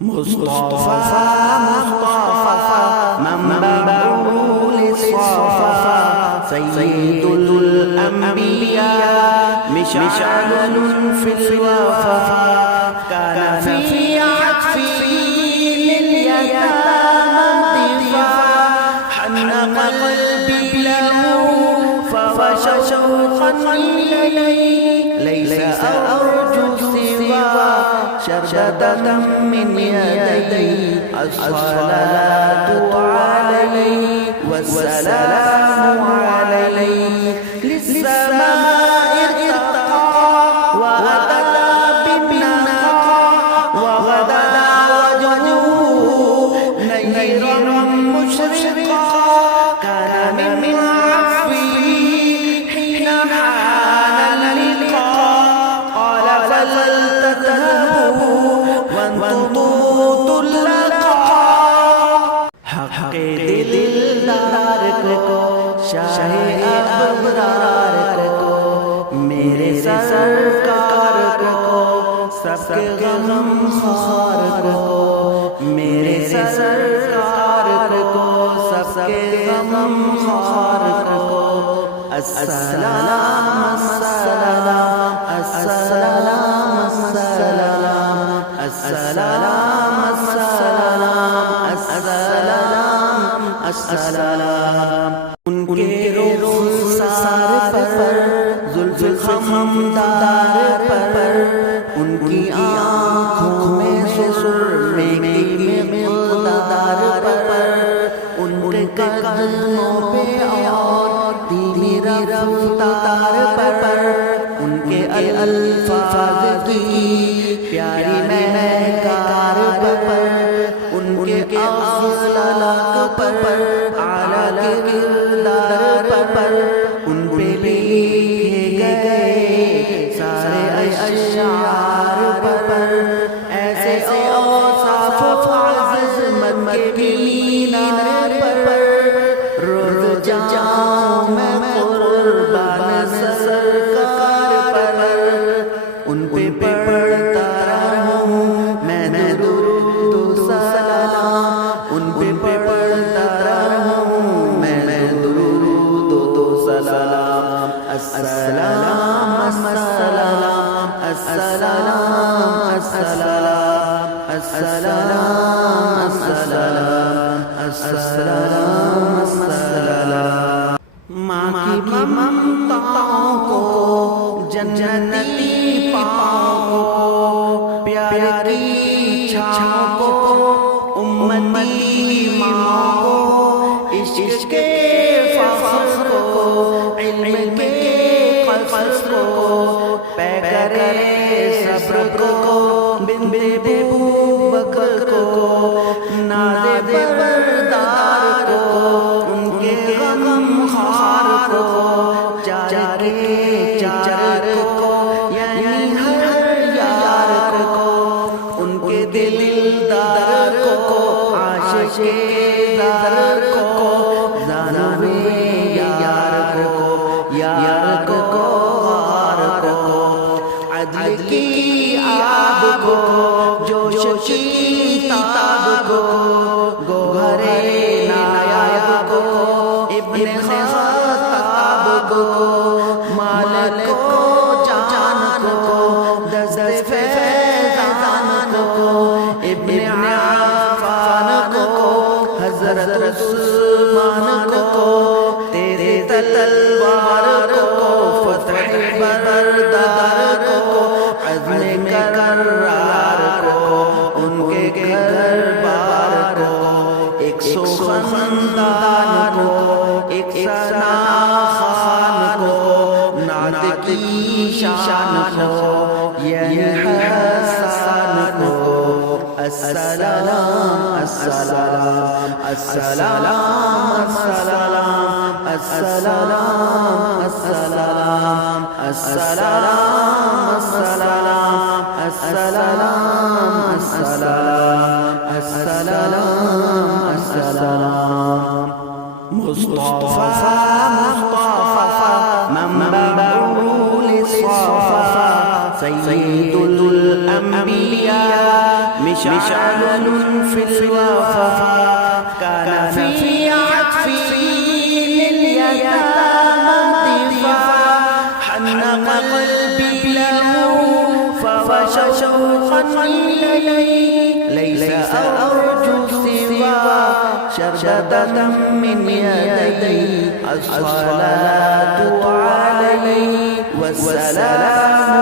مصطفى منبع للصفا سيد الأنبياء مشعل في الوفا كان في عطفه لليتامى ضيفا حن قلبي له فوى شوقا إليه ليس أرجو سوى شربة من يدي الصلاة عليه والسلام عليه للسماء ارتقى وأتى بالنقى وغدا وجهه نيرا مشرقا كان من عفوه حين حان اللقاء قال فلتذهبوا وانتم اللقاء حق دلدار کو شاہ ابرار کو میرے سرکار کو سب کے غم خوار کو میرے سرکار کو سب کے غم خوار کو السلام السلام السلام السلام السلام السلام السلام ان کے رخسار پر زلف خمدار پر ان کی آنکھوں میں سرمے کی مقدار پر ان کے قدموں پہ اور دھیمی رفتار پر ان کے الفاظ کی پیاری مہکار پر ان کے اخلاق پر اعلیٰ کردار پر ان پہ لکھے گئے سارے اشعار پر ایسے اوصاف عظمت کے مینار پر روز جاؤں میں قربان سرکار پر ان پہ پڑھتا رہوں میں درود و سلام ان پہ پڑھتا رہوں میں درود و سلام السلام السلام السلام السلام السلام السلام السلام ماں کی ممتاؤں کو جنتی پاؤں کو پیاری چھاؤں کو امتی ماں کو عشق کے فخر کو علم کے قصر کو پیکرے صبر کو بنت بکر کو ناد بردار کو ان کے غم خوار کو چار کو یعنی ہر یار کو ان کے دلدار کو عاشق دار کو زانوے یار کو غار کو عدل کی آب کو جوش کی تاب کو گوہرے نایاب کو ابن خطاب کو مالک کو جان کو دست فیضان کو ابن عفان کو حضرت عثمان کو تیرے تلوار کو فتح بردار کو عزم کرار کو ان کے گھر بار کو ایک سو خاندان کو ایک ثنا خان کو نعت کی شان کو یہ حسان کو السلام السلام السلام السلام السلام السلام السلام السلام السلام السلام السلام مصطفى منبع للصفا سيد الأنبياء مشعل في الوفاء كان في عطفه لليتامى ضفا حن قلبي له فوشوقا إليه ليس أرجو سوى شربة من يدي الصلاة عليه والسلام